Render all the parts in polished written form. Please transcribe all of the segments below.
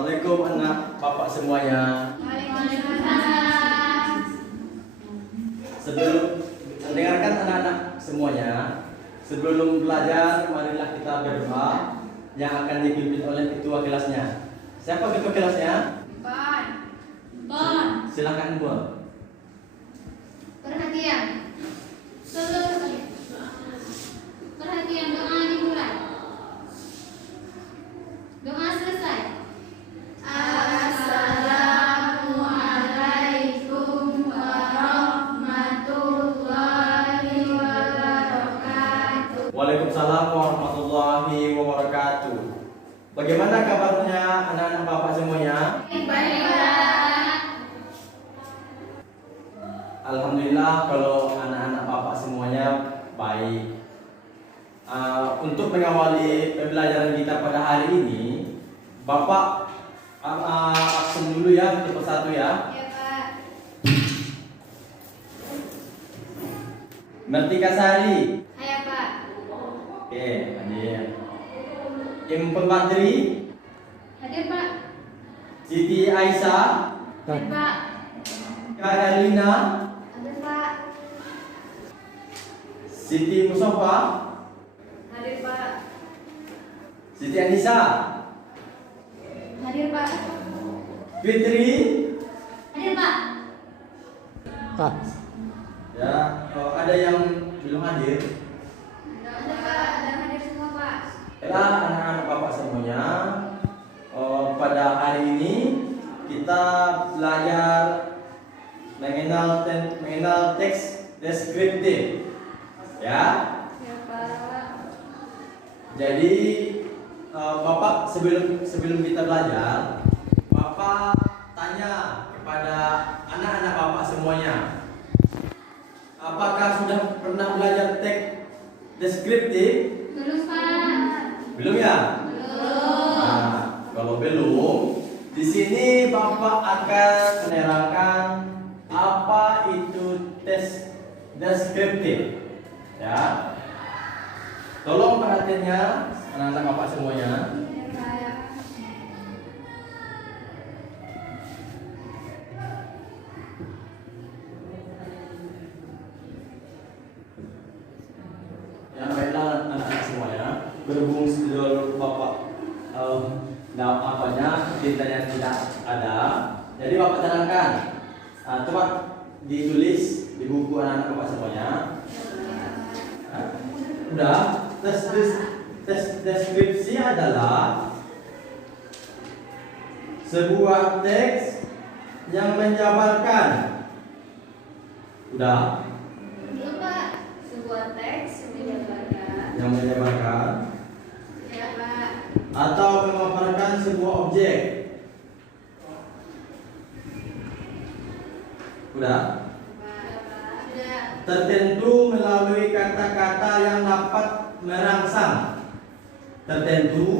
Assalamualaikum anak bapak semuanya. Waalaikumsalam. Sebelum mendengarkan anak-anak semuanya, sebelum belajar marilah kita berdoa yang akan dipimpin oleh ketua kelasnya. Siapa ketua kelasnya? Bon. Silakan Bu. Perhatian. Perhatian, doa dimulai. Doa selesai. Assalamualaikum warahmatullahi wabarakatuh. Waalaikumsalam warahmatullahi wabarakatuh. Bagaimana kabarnya anak-anak bapak semuanya? Baik, Pak. Alhamdulillah kalau anak-anak bapak semuanya baik. Untuk mengawali pembelajaran kita pada hari ini, Bapak absen dulu ya untuk satu ya. Ya, Pak. Mertika Sari. Hai, Pak. Oke, hadir. Impun Badri, Hadir, Pak. Siti Aisyah, Hadir, Pak. Kak Erlina, Hadir, Pak. Siti Mustafa, Hadir, Pak. Siti Anissa, Hadir, Pak. Fitri. Hadir, Pak. Ya, ada yang belum hadir. Hadir, Pak. Ada hadir semua, Pak. Baiklah anak-anak bapak semuanya, pada hari ini kita belajar mengenal teks deskriptif, ya. Ya, Pak. Jadi bapak sebelum kita belajar, bapak tanya kepada anak-anak bapak semuanya, apakah sudah pernah belajar teks deskriptif? Belum, Pak. Belum ya? Belum. Nah, kalau belum, di sini Bapak akan menerangkan apa itu tes deskriptif. Ya. Tolong perhatiannya anak-anak Bapak semuanya. Ya, Pak. Ya, baiklah anak-anak semuanya. Berhubung sudah Bapak ceritanya tidak ada, jadi Bapak terangkan. Coba ditulis di buku anak-anak Bapak semuanya. Udah, tes deskripsi adalah sebuah teks yang menjabarkan. Udah, Belum, Pak. Sebuah teks yang menjabarkan Ya, Pak. atau memaparkan sebuah objek. Udah, Sudah. tertentu melalui kata-kata yang dapat merangsang. Tertentu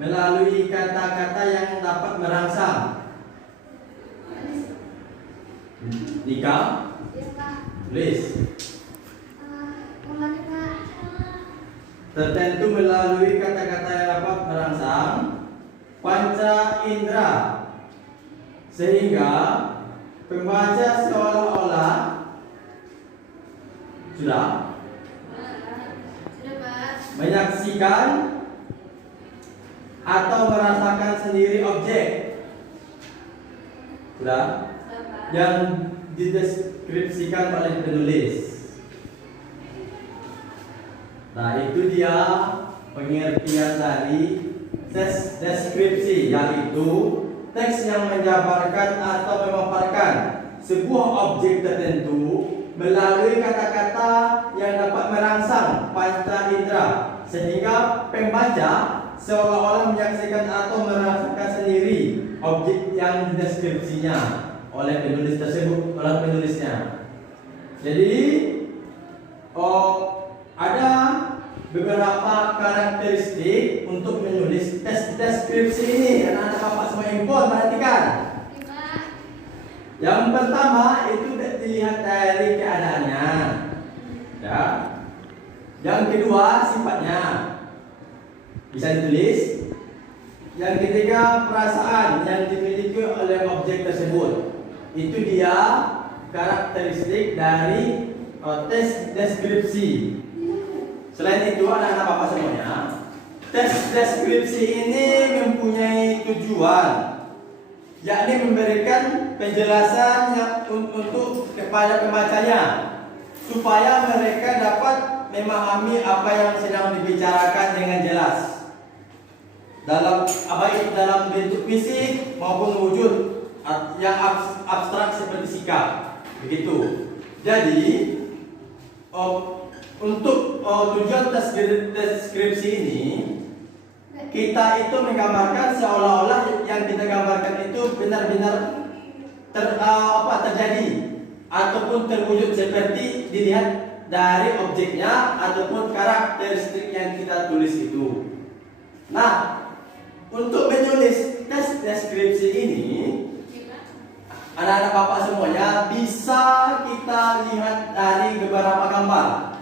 melalui kata-kata yang dapat merangsang. Nika, Ya, Pak. tulis. Ulangi, Pak. Tertentu melalui kata-kata yang dapat merangsang panca indera, sehingga pembaca seolah-olah sudah Sudah, Pak. menyaksikan atau merasakan sendiri objek. Sudah Sudah, Pak. yang dideskripsikan oleh penulis. Nah, itu dia pengertian dari teks deskripsi, yaitu teks yang menjabarkan atau memaparkan sebuah objek tertentu melalui kata-kata yang dapat merangsang panca indera, sehingga pembaca seolah-olah menyaksikan atau merasakan sendiri objek yang dideskripsinya oleh penulis tersebut, oleh penulisnya. Jadi, ada beberapa karakteristik untuk menulis tes deskripsi ini. Anak-anak bapak semua impor, perhatikan. Ya, Pak. Yang pertama itu dilihat dari keadaannya, ya. Yang kedua sifatnya, bisa ditulis. Yang ketiga, perasaan yang dimiliki oleh objek tersebut. Itu dia karakteristik dari tes deskripsi. Selain itu, anak-anak Bapak semuanya, tes deskripsi ini mempunyai tujuan, yakni memberikan penjelasan untuk kepada pembacanya, supaya mereka dapat memahami apa yang sedang dibicarakan dengan jelas, baik dalam bentuk fisik maupun wujud yang abstrak seperti sikap. Begitu. Jadi untuk tujuan tes deskripsi ini, kita itu menggambarkan seolah-olah yang kita gambarkan itu benar-benar terjadi ataupun terwujud seperti dilihat dari objeknya ataupun karakteristik yang kita tulis itu. Nah, untuk menulis tes deskripsi ini, anak-anak Bapak semuanya bisa kita lihat dari beberapa gambar.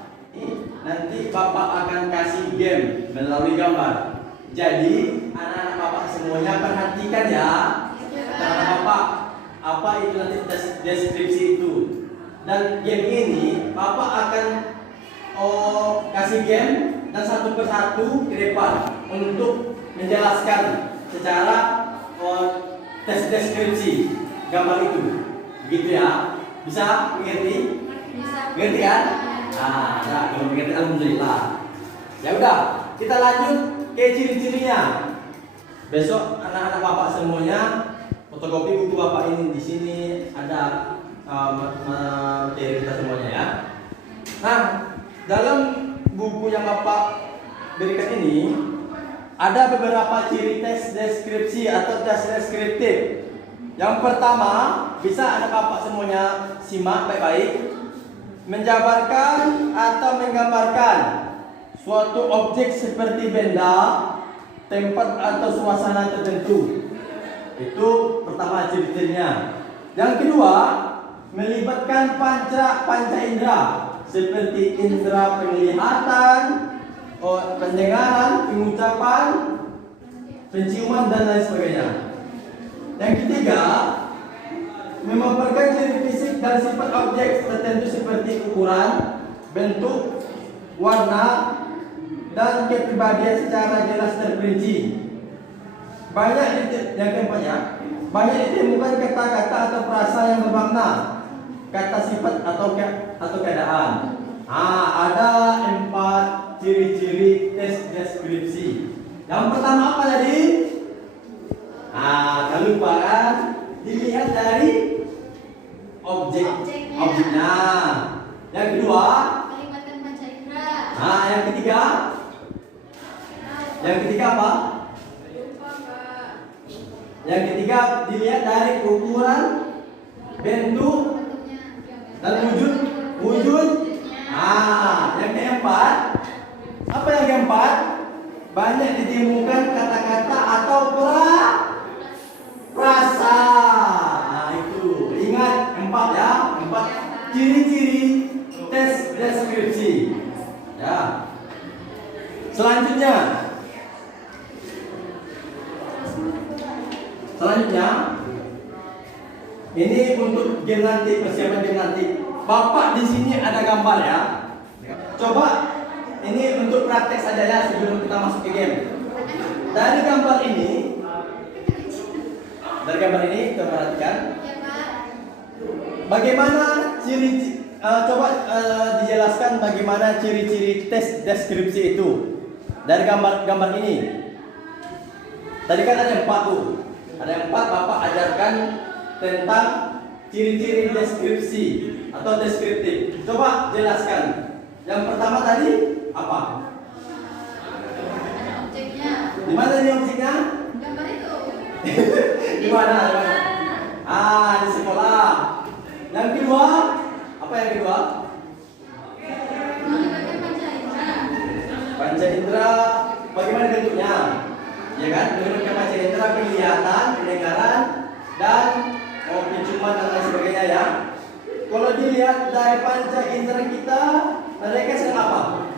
Nanti Bapak akan kasih game melalui gambar. Jadi anak-anak Bapak semuanya perhatikan ya. Anak-anak Bapak, apa itu nanti tes deskripsi itu. Dan game ini Bapak akan kasih game dan satu persatu ke depan untuk menjelaskan secara tes deskripsi gambar itu. Begitu ya. Bisa mengerti? Bisa. Mengerti kan? Nah, kalau mengerti alhamdulillah. Ya udah, kita lanjut ke ciri-cirinya. Besok anak-anak Bapak semuanya fotokopi buku Bapak ini, di sini ada materi kita semuanya ya. Nah, dalam buku yang Bapak berikan ini ada beberapa ciri tes deskripsi atau tes deskriptif. Yang pertama, bisa anak Bapak semuanya simak baik-baik. Menjabarkan atau menggambarkan suatu objek seperti benda, tempat atau suasana tertentu. Itu pertama ciri-cirinya. Yang kedua, melibatkan panca indera seperti indera penglihatan, pendengaran, pengucapan, penciuman dan lain sebagainya. Yang ketiga, memaparkan ciri fisik dan sifat objek tertentu seperti ukuran, bentuk, warna, dan kepribadian secara jelas terperinci. Yang keempatnya, banyak ditemukan kata-kata atau frasa yang bermakna, kata sifat atau keadaan. Ada 4 ciri-ciri tes deskripsi. Yang pertama apa tadi? Jangan lupa kan, dilihat dari objeknya. Yang kedua, Melibatkan panca indera. yang ketiga apa? Lupa, Pak. Yang ketiga dilihat dari ukuran, bentuk, dan wujud. Yang keempat, apa yang keempat? Banyak ditemukan kata-kata atau frasa. Itu ingat 4 ya, 4 ciri-ciri tes deskripsi. Ya. Selanjutnya, ini untuk game nanti, persiapan game nanti. Bapak di sini ada gambar ya. Coba ini untuk praktek saja ya sebelum kita masuk ke game. Dari gambar ini kita perhatikan. Ya, Pak. Bagaimana dijelaskan bagaimana ciri-ciri tes deskripsi itu dari gambar ini. Tadi kan ada 4 tuh. Ada 4 Bapak ajarkan tentang ciri-ciri deskripsi atau deskriptif. Coba jelaskan. Yang pertama tadi apa? Ada objeknya. Di mana ini objeknya? Gambar itu. Di mana? Di sekolah. Yang kedua, apa yang kedua? Melibatkan panca indera. Panca indera, bagaimana bentuknya? Ya kan? Melibatkan panca indera, penglihatan, pendengaran, dan penciuman dan lain sebagainya ya. Kalau dilihat dari panca indera kita, mereka sedang apa?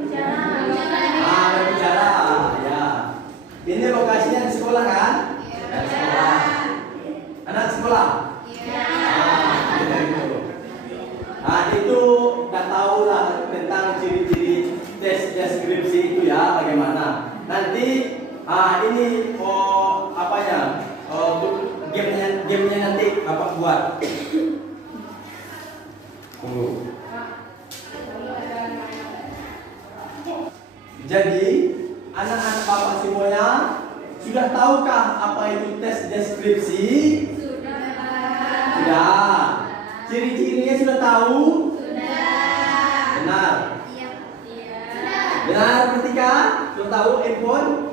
Bicara. Berbicara. Ya. Ini Nanti ini apanya? Gamenya nanti Bapak buat. Tunggu. Jadi anak-anak Bapak semuanya sudah tahukah apa itu tes deskripsi? Sudah. Ciri-cirinya sudah tahu? Benar. Benar ketika sudah tahu handphone?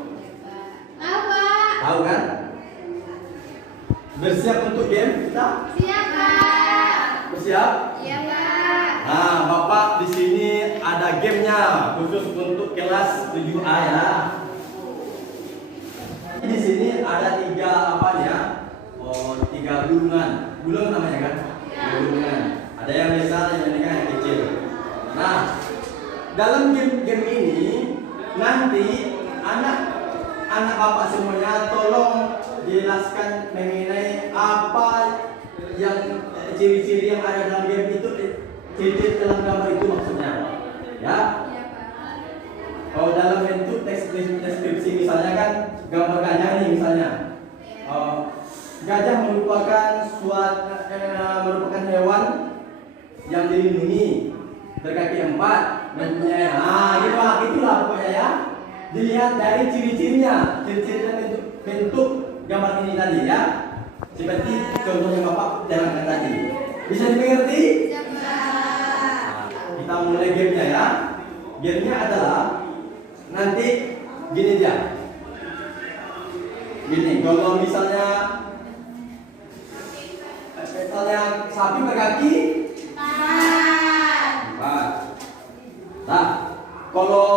Tahu kan? Bersiap untuk game kita? Bersiap? Nah, Bapak di sini ada gamenya khusus untuk kelas 7A ya. Di sini ada 3 apa ya? 3 gulungan. Gulung namanya kan? Gulungan. Ada yang besar, yang kecil. Nah, dalam game ini nanti anak Bapak semuanya tolong jelaskan mengenai apa yang ciri-ciri yang ada dalam game itu, ciri-ciri dalam gambar itu maksudnya. Ya. Kalau dalam bentuk teks deskripsi misalnya kan gambar gajah nih misalnya. Gajah merupakan merupakan hewan yang dilindungi, berkaki 4, mempunyai gitulah pokoknya ya. Dilihat dari ciri-cirinya, ciri-ciri bentuk gambar ini tadi ya. Seperti contoh yang Bapak terangkan tadi. Bisa dimengerti? Kita mulai gamenya ya. Gamenya adalah nanti gini dia. Gini, kalau misalnya sapi berkaki 4. Nah, kalau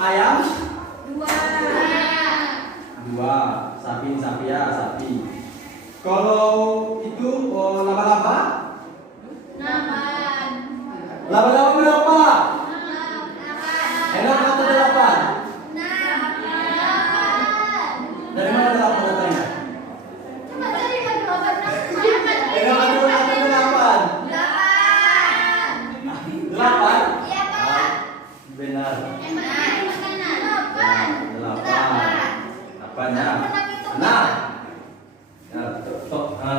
ayam 2. Sapi ya, sapi. Kalau itu laba-laba? Laba-laba berapa? Enak atau 8? Dari mana 8 datangnya? Enak atau 8? 8? Benar. 8 ya. Nah,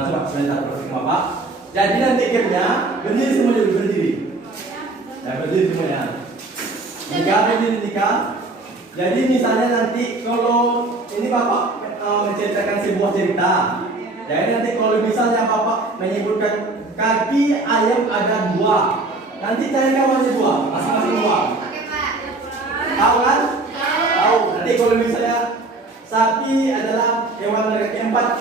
coba sebentar Bapak. Jadi nanti gamenya berdiri semuanya berdiri. Ya berdiri semuanya. Nikah. Jadi misalnya nanti kalau ini Bapak menceritakan sebuah cerita. Jadi nanti kalau misalnya Bapak menyebutkan kaki ayam ada 2, nanti cari kawannya 2, masing-masing 2. Tahu kan? Tahu. Nanti kalau misalnya sapi adalah hewan berkaki 4,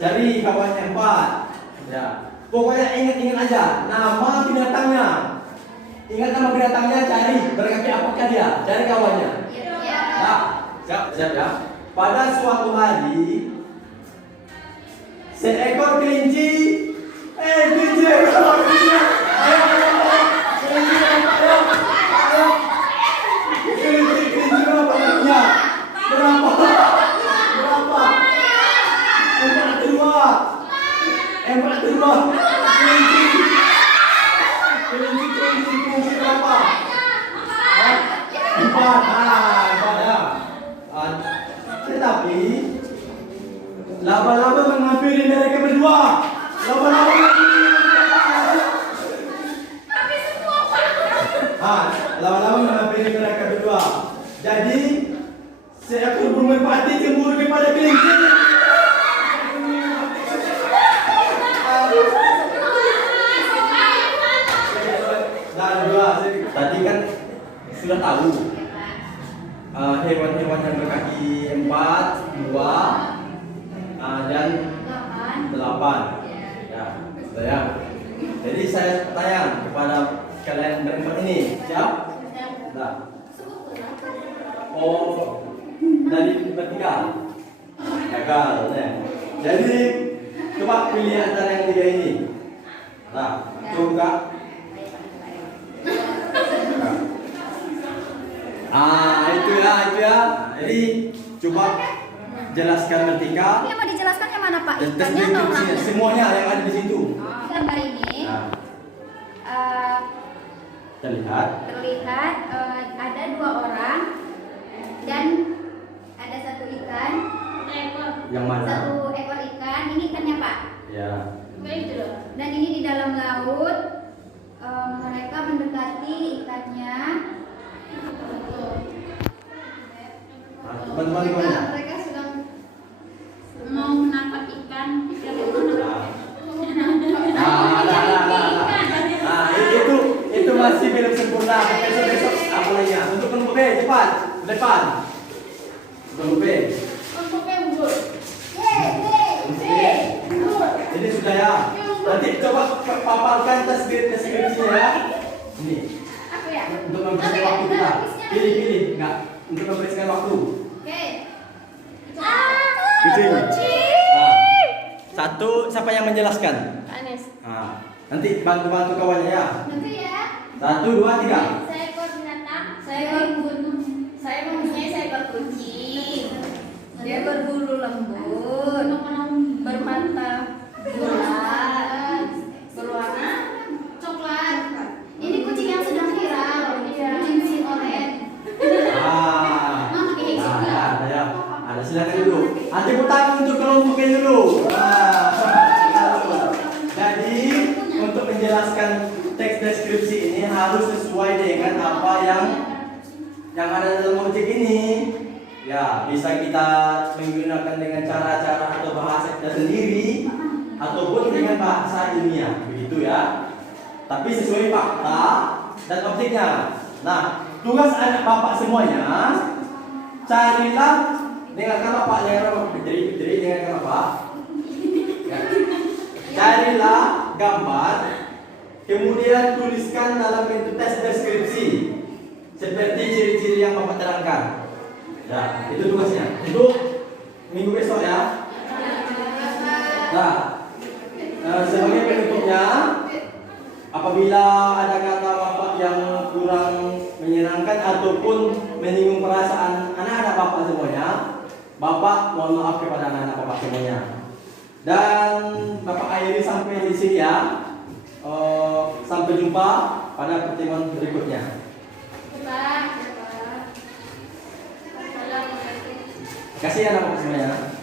cari kawannya 4. Ya. Pokoknya ingat aja nama binatangnya. Ingat nama binatangnya, cari berkaki apakah dia, cari kawannya. Nah, siap ya. Pada suatu hari seekor kelinci kelinci berapa kakinya? Berapa? 42. Kelinci berapa? 4 ya. Tetapi laba-laba menghampiri mereka berdua. Laba-laba menghampiri mereka berdua. Jadi seekor burung merpati cemburu kepada kelinci. Tadi kan sudah tahu hewan-hewan yang berkaki 4, 2, dan 8. Ya, sudah ya. Jadi saya tanya kepada kalian berempat ini, siap? Nah. Oh, dari bertiga. Gagal ya. Jadi coba pilih antara yang 3 ini. Nah, coba. Itu ya. Jadi coba jelaskan bertiga. Ini mau dijelaskan yang mana Pak? Dan Ikannya atau orangnya? semuanya yang ada di situ. Gambar ini Terlihat ada 2 orang dan Yang mana? Satu ekor ikan. Ini ikannya Pak. Ya. Dan ini di dalam laut. Mereka mendekati ikannya. Nah, teman-teman gimana? Mereka sedang mau menangkap ikan. Nah, itu masih belum sempurna. Besok apa lagi ya? Untuk penumpang cepat, depan. Penumpang. Ini sudah ya. Nanti coba paparkan deskripsinya ya. Ini apa ya? untuk membersihkan waktu kita. Pilih, enggak untuk membersihkan waktu. Oke. Kucing. Nah, satu, siapa yang menjelaskan? Anes. Nah, nanti bantu kawannya ya. Nanti ya. 1, 2, 3. Seekor binatang. Saya mempunyai seekor kucing. Dia berbulu lembut, bermata bulat, berwarna coklat. Ini kucing yang sedang viral, kucing si oren. Ada silakan dulu. Nanti tangan untuk kelompoknya dulu. Jadi untuk menjelaskan teks deskripsi ini harus sesuai dengan apa yang ada dalam objek ini. Ya, bisa kita menggunakan dengan cara-cara atau bahasa kita sendiri ataupun dengan bahasa ilmiah, begitu ya. Tapi sesuai fakta dan objeknya. Nah, tugas anak bapak semuanya, carilah dengarkan bapak, Fitri dengarkan bapak. Ya. Carilah gambar, kemudian tuliskan dalam bentuk teks deskripsi seperti ciri-ciri yang bapak terangkan. Ya, itu tugasnya. Untuk minggu besok ya. Nah, sebagai penutupnya, apabila ada kata bapak yang kurang menyenangkan ataupun menyinggung perasaan anak-anak bapak semuanya, bapak mohon maaf kepada anak-anak bapak semuanya. Dan bapak akhiri sampai di sini ya. Sampai jumpa pada pertemuan berikutnya. Terima kasih anak bapak semuanya.